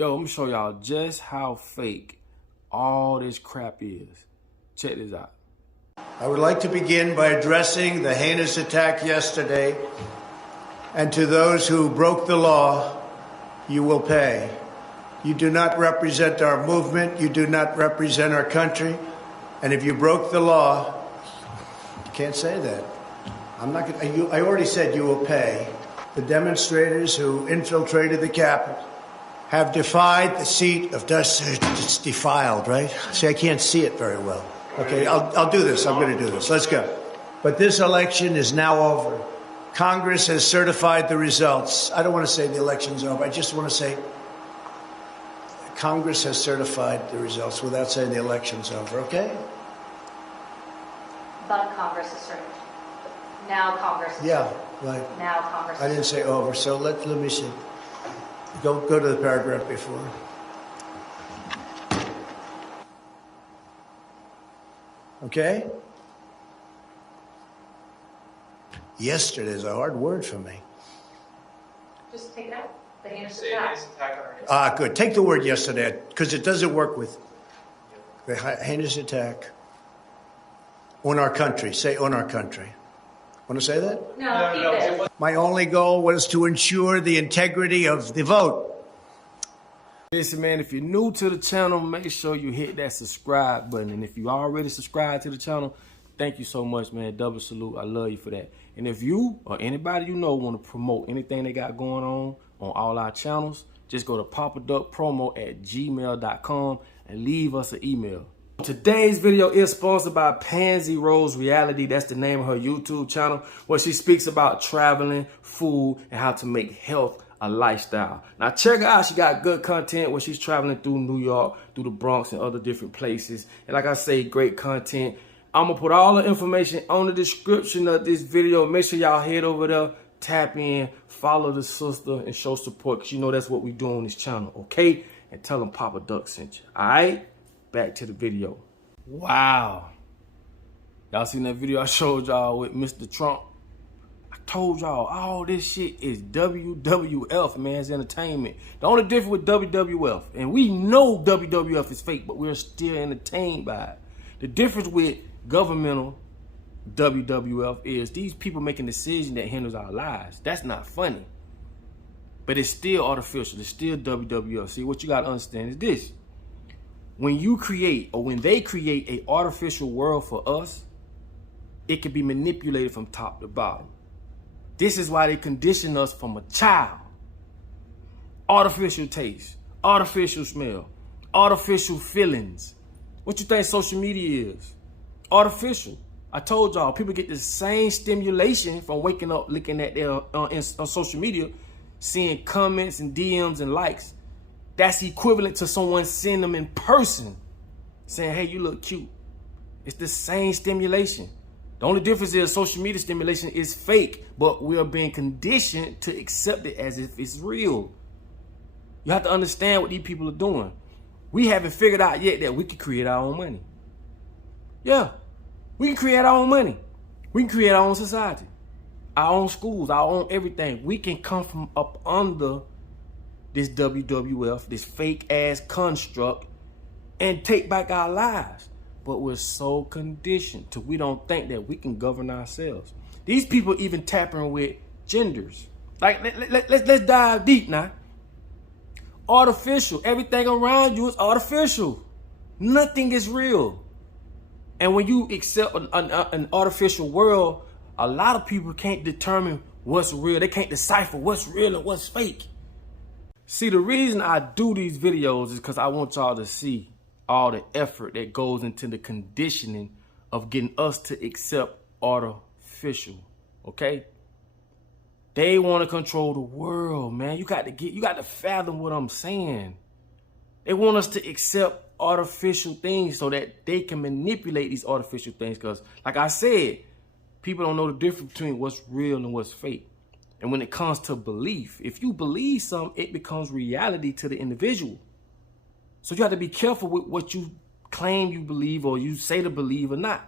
Yo, I'm gonna show y'all just how fake all this crap is. Check this out. I would like to begin by addressing the heinous attack yesterday. And to those who broke the law, you will pay. You do not represent our movement. You do not represent our country. And if you broke the law, you can't say that. I'm not gonna, I already said you will pay. The demonstrators who infiltrated the Capitol have defied the seat of justice. It's defiled, right? See, I can't see it very well. Okay, I'll do this. I'm going to do this. Let's go. But this election is now over. Congress has certified the results. I don't want to say the election's over. I just want to say Congress has certified the results without saying the election's over, okay? But Congress is certified. Now Congress is Yeah, certified. right. Now Congress I didn't say over, so let me see. Go to the paragraph before. Okay? Yesterday is a hard word for me. Just take it out. The heinous Say attack. heinous attack on our Good. Take the word yesterday, because it doesn't work with the heinous attack on our country. Say on our country. Want to say that? No, keep it. My only goal was to ensure the integrity of the vote. Listen, man, if you're new to the channel, make sure you hit that subscribe button. And if you already subscribed to the channel, thank you so much, man. Double salute. I love you for that. And if you or anybody you know want to promote anything they got going on all our channels, just go to papaduckpromo@gmail.com and leave us an email. Today's video is sponsored by Pansy Rose Reality. That's the name of her YouTube channel, where she speaks about traveling, food, and how to make health a lifestyle. Now check her out. She got good content where she's traveling through New York, through the Bronx, and other different places. And like I say, great content. I'm gonna put all the information on the description of this video. Make sure y'all head over there, tap in, follow the sister, and show support, because you know that's what we do on this channel, okay? And tell them Papa Duck sent you. All right, back to the video. Wow, y'all seen that video I showed y'all with Mr. Trump? I told y'all all this shit is WWF, man. It's entertainment. The only difference with WWF, and we know WWF is fake, but we're still entertained by it. The difference with governmental WWF is these people making decisions that hinders our lives. That's not funny, but it's still artificial. It's still WWF. See, what you got to understand is this: when you create, or when they create a artificial world for us, it can be manipulated from top to bottom. This is why they condition us from a child. Artificial taste, artificial smell, artificial feelings. What you think social media is? Artificial. I told y'all, people get the same stimulation from waking up, looking at their on social media, seeing comments and DMs and likes. That's equivalent to someone seeing them in person, saying, hey, you look cute. It's the same stimulation. The only difference is social media stimulation is fake, but we are being conditioned to accept it as if it's real. You have to understand what these people are doing. We haven't figured out yet that we can create our own money. Yeah, we can create our own money. We can create our own society, our own schools, our own everything. We can come from up under this WWF, this fake ass construct, and take back our lives. But we're so conditioned to we don't think that we can govern ourselves. These people even tapping with genders. Like, let's dive deep now. Artificial. Everything around you is artificial. Nothing is real. And when you accept an artificial world, a lot of people can't determine what's real. They can't decipher what's real and what's fake. See, the reason I do these videos is because I want y'all to see all the effort that goes into the conditioning of getting us to accept artificial, okay? They want to control the world, man. You got to fathom what I'm saying. They want us to accept artificial things so that they can manipulate these artificial things. Because, like I said, people don't know the difference between what's real and what's fake. And when it comes to belief, if you believe something, it becomes reality to the individual. So you have to be careful with what you claim you believe or you say to believe or not.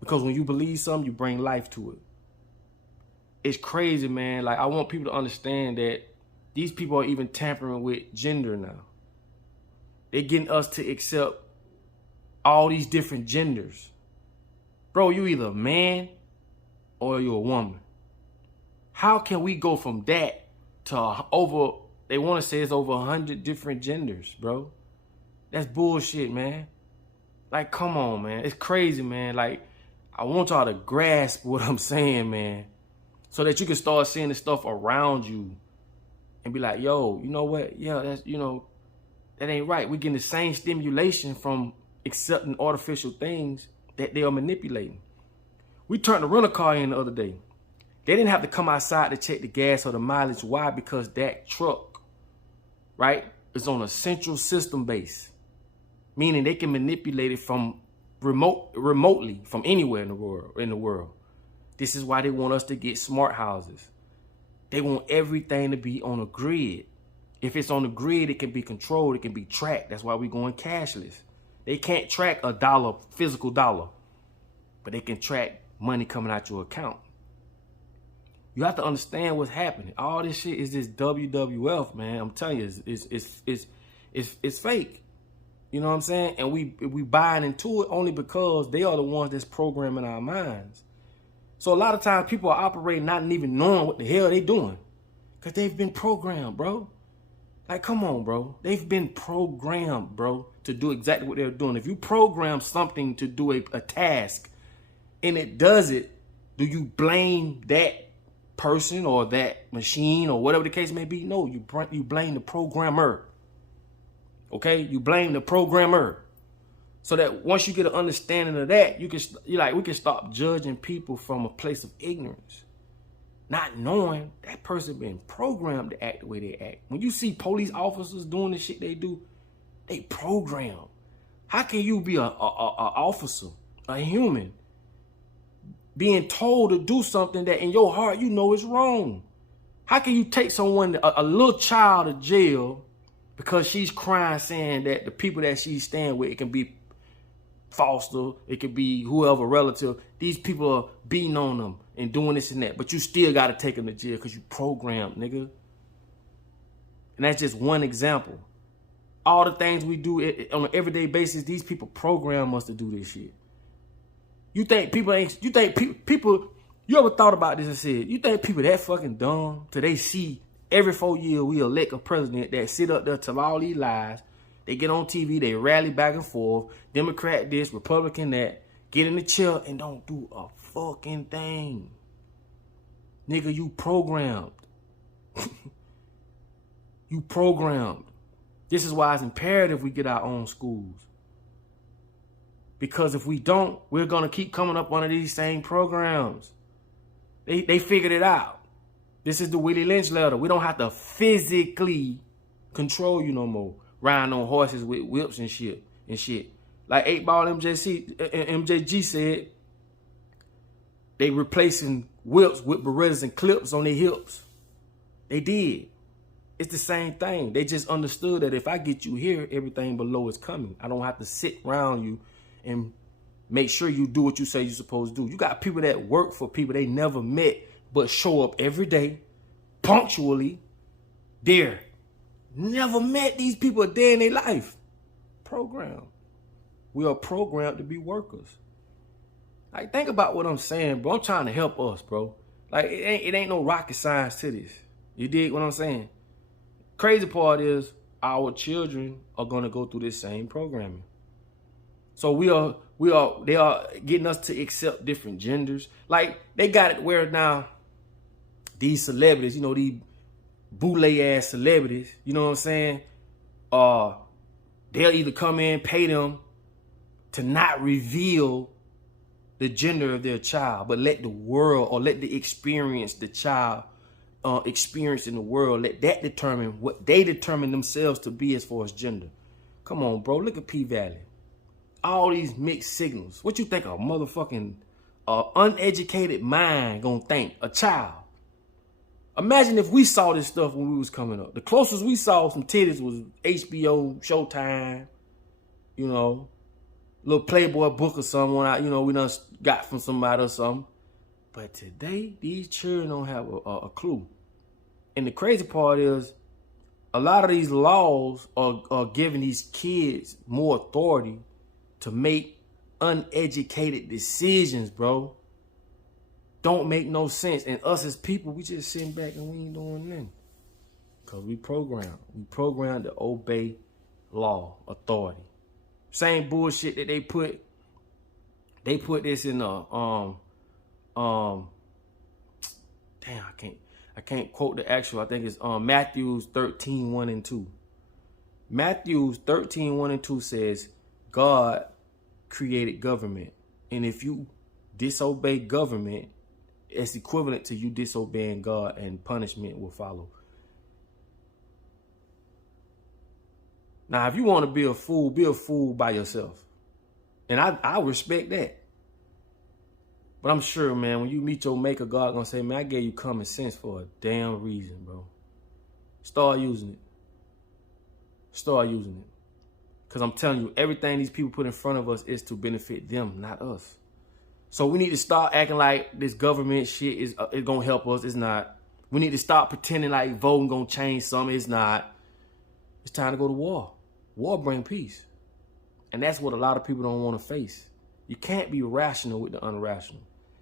Because when you believe something, you bring life to it. It's crazy, man. Like, I want people to understand that These people are even tampering with gender now. They're getting us to accept all these different genders. Bro, you either a man or you're a woman. How can we go from that to over, they want to say it's over 100 different genders, bro? That's bullshit, man. Like, come on, man. It's crazy, man. Like, I want y'all to grasp what I'm saying, man, so that you can start seeing the stuff around you and be like, yo, you know what? Yeah, that's, you know, that ain't right. We're getting the same stimulation from accepting artificial things that they are manipulating. We turned the rental car in the other day. They didn't have to come outside to check the gas or the mileage. Why? Because that truck, right, is on a central system base, meaning they can manipulate it from remotely from anywhere in the world. This is why they want us to get smart houses. They want everything to be on a grid. If it's on the grid, it can be controlled, it can be tracked. That's why we're going cashless. They can't track a dollar, physical dollar, but they can track money coming out your account. You have to understand what's happening. All this shit is this WWF, man. I'm telling you, it's fake. You know what I'm saying? And we buying into it only because they are the ones that's programming our minds. So a lot of times people are operating not even knowing what the hell they doing, because they've been programmed, bro. Like, come on, bro. They've been programmed, bro, to do exactly what they're doing. If you program something to do a task and it does it, do you blame that person or that machine or whatever the case may be? No, you blame the programmer. Okay, you blame the programmer. So that once you get an understanding of that, we can stop judging people from a place of ignorance, not knowing that person been programmed to act the way they act. When you see police officers doing the shit they do, they program. How can you be a officer, a human, being told to do something that in your heart you know is wrong? How can you take someone, a little child, to jail because she's crying, saying that the people that she's staying with, it can be foster, it could be whoever relative, these people are beating on them and doing this and that, but you still got to take them to jail because you programmed, nigga. And that's just one example. All the things we do on an everyday basis, these people program us to do this shit. You ever thought about this and said, you think people that fucking dumb till they see every 4 years we elect a president that sit up there tell all these lies? They get on TV, they rally back and forth, Democrat this, Republican that, get in the chair and don't do a fucking thing. Nigga, you programmed. You programmed. This is why it's imperative we get our own schools. Because if we don't, we're going to keep coming up under these same programs. They figured it out. This is the Willie Lynch letter. We don't have to physically control you no more. Riding on horses with whips and shit. Like 8-Ball MJG said, they replacing whips with Berettas and clips on their hips. They did. It's the same thing. They just understood that if I get you here, everything below is coming. I don't have to sit around you and make sure you do what you say you're supposed to do. You got people that work for people they never met, but show up every day, punctually, there. Never met these people a day in their life. Programmed. We are programmed to be workers. Like, think about what I'm saying, bro. I'm trying to help us, bro. Like, it ain't no rocket science to this. You dig what I'm saying? Crazy part is our children are gonna go through this same programming. So they are getting us to accept different genders. Like, they got it where now these celebrities, you know, these boule ass celebrities, you know what I'm saying? They'll either come in, pay them to not reveal the gender of their child, but let the world, or let the experience the child experience in the world, let that determine what they determine themselves to be as far as gender. Come on, bro. Look at P-Valley. All these mixed signals. What you think a motherfucking uneducated mind gonna think? A child. Imagine if we saw this stuff when we was coming up. The closest we saw some titties was HBO, Showtime, you know, little Playboy book or someone, you know, we done got from somebody or something. But today, these children don't have a clue. And the crazy part is, a lot of these laws are giving these kids more authority to make uneducated decisions, bro. Don't make no sense. And us as people, we just sitting back and we ain't doing nothing. Because we programmed. We programmed to obey law, authority. Same bullshit that they put this in damn, I can't quote the actual. I think it's Matthew 13, 1 and 2. Matthew 13, 1 and 2 says, God created government. And if you disobey government, it's equivalent to you disobeying God, and punishment will follow. Now, if you want to be a fool by yourself. And I respect that. But I'm sure, man, when you meet your maker, God gonna say, man, I gave you common sense for a damn reason, bro. Start using it. Start using it. Because I'm telling you, everything these people put in front of us is to benefit them, not us. So we need to start acting like this government shit is going to help us. It's not. We need to stop pretending like voting going to change something. It's not. It's time to go to war. War brings peace. And that's what a lot of people don't want to face. You can't be rational with the unrational.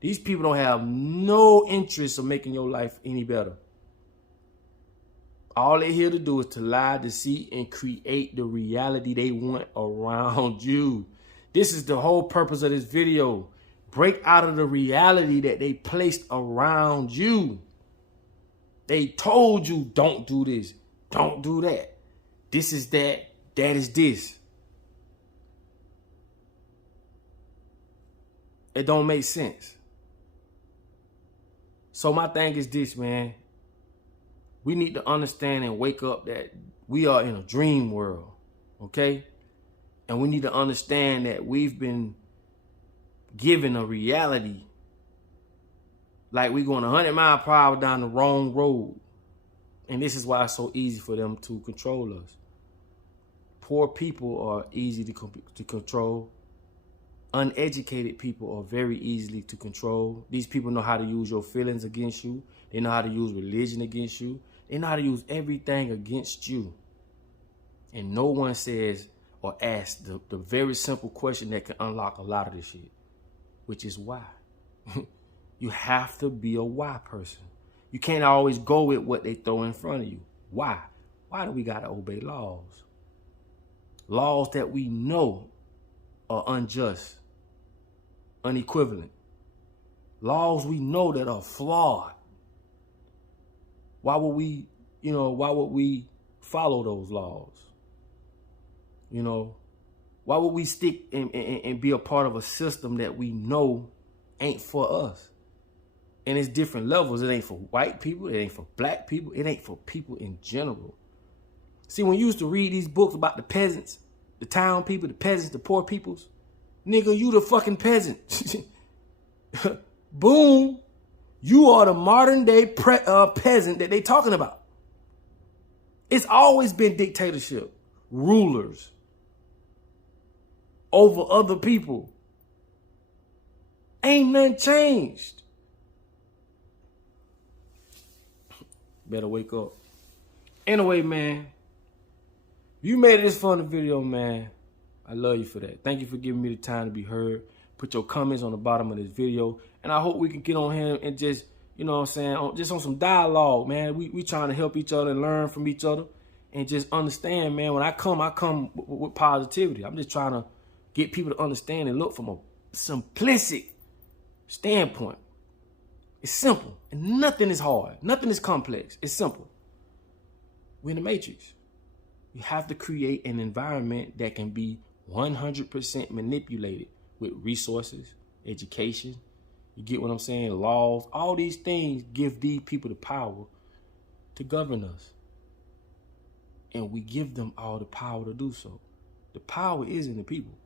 These people don't have no interest in making your life any better. All they're here to do is to lie, deceit, and create the reality they want around you. This is the whole purpose of this video. Break out of the reality that they placed around you. They told you, don't do this, don't do that. This is that, that is this. It don't make sense. So my thing is this, man. We need to understand and wake up that we are in a dream world, okay? And we need to understand that we've been given a reality like we're going 100 miles per hour down the wrong road. And this is why it's so easy for them to control us. Poor people are easy to control. Uneducated people are very easily to control. These people know how to use your feelings against you. They know how to use religion against you. They know how to use everything against you. And no one says or asks the very simple question that can unlock a lot of this shit, which is why. You have to be a why person. You can't always go with what they throw in front of you. Why? Why do we got to obey laws? Laws that we know are unjust, unequivalent. Laws we know that are flawed. Why would we follow those laws? Why would we stick and be a part of a system that we know ain't for us? And it's different levels. It ain't for white people. It ain't for black people. It ain't for people in general. See, when you used to read these books about the peasants, the town people, the peasants, the poor peoples, nigga, you the fucking peasant. Boom. You are the modern day peasant that they talking about. It's always been dictatorship, rulers over other people. Ain't nothing changed. Better wake up. Anyway, man, you made it this far in the video, man. I love you for that. Thank you for giving me the time to be heard. Put your comments on the bottom of this video. And I hope we can get on here and just, just on some dialogue, man. We trying to help each other and learn from each other. And just understand, man, when I come with positivity. I'm just trying to get people to understand and look from a simplistic standpoint. It's simple. And nothing is hard. Nothing is complex. It's simple. We're in the matrix. You have to create an environment that can be 100% manipulated with resources, education. You get what I'm saying? Laws. All these things give these people the power to govern us. And we give them all the power to do so. The power is in the people.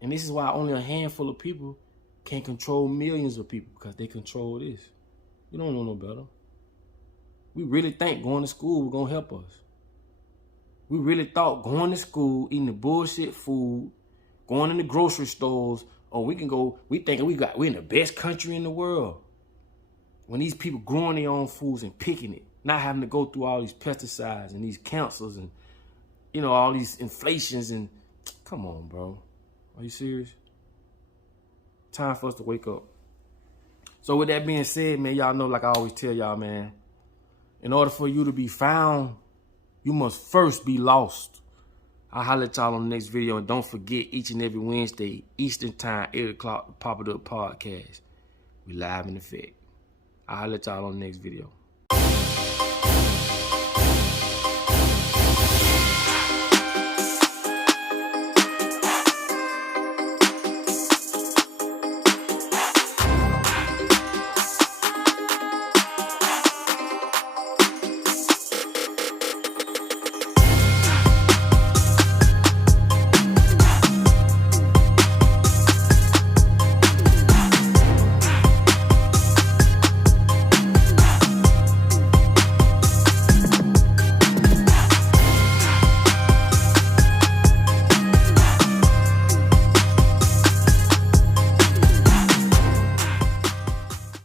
And this is why only a handful of people can control millions of people, because they control this. We don't know no better. We really think going to school was going to help us. We really thought going to school, eating the bullshit food, going in the grocery stores, we thinking we're in the best country in the world. When these people growing their own foods and picking it, Not having to go through all these pesticides and these cancers and, you know, all these inflations and, come on, bro. Are you serious? Time for us to wake up. So with that being said, man, y'all know, like I always tell y'all, man, in order for you to be found, you must first be lost. I'll holler at y'all on the next video. And don't forget, each and every Wednesday, Eastern Time, 8 o'clock, Pop It Up Podcast. We live in effect. I'll holler at y'all on the next video.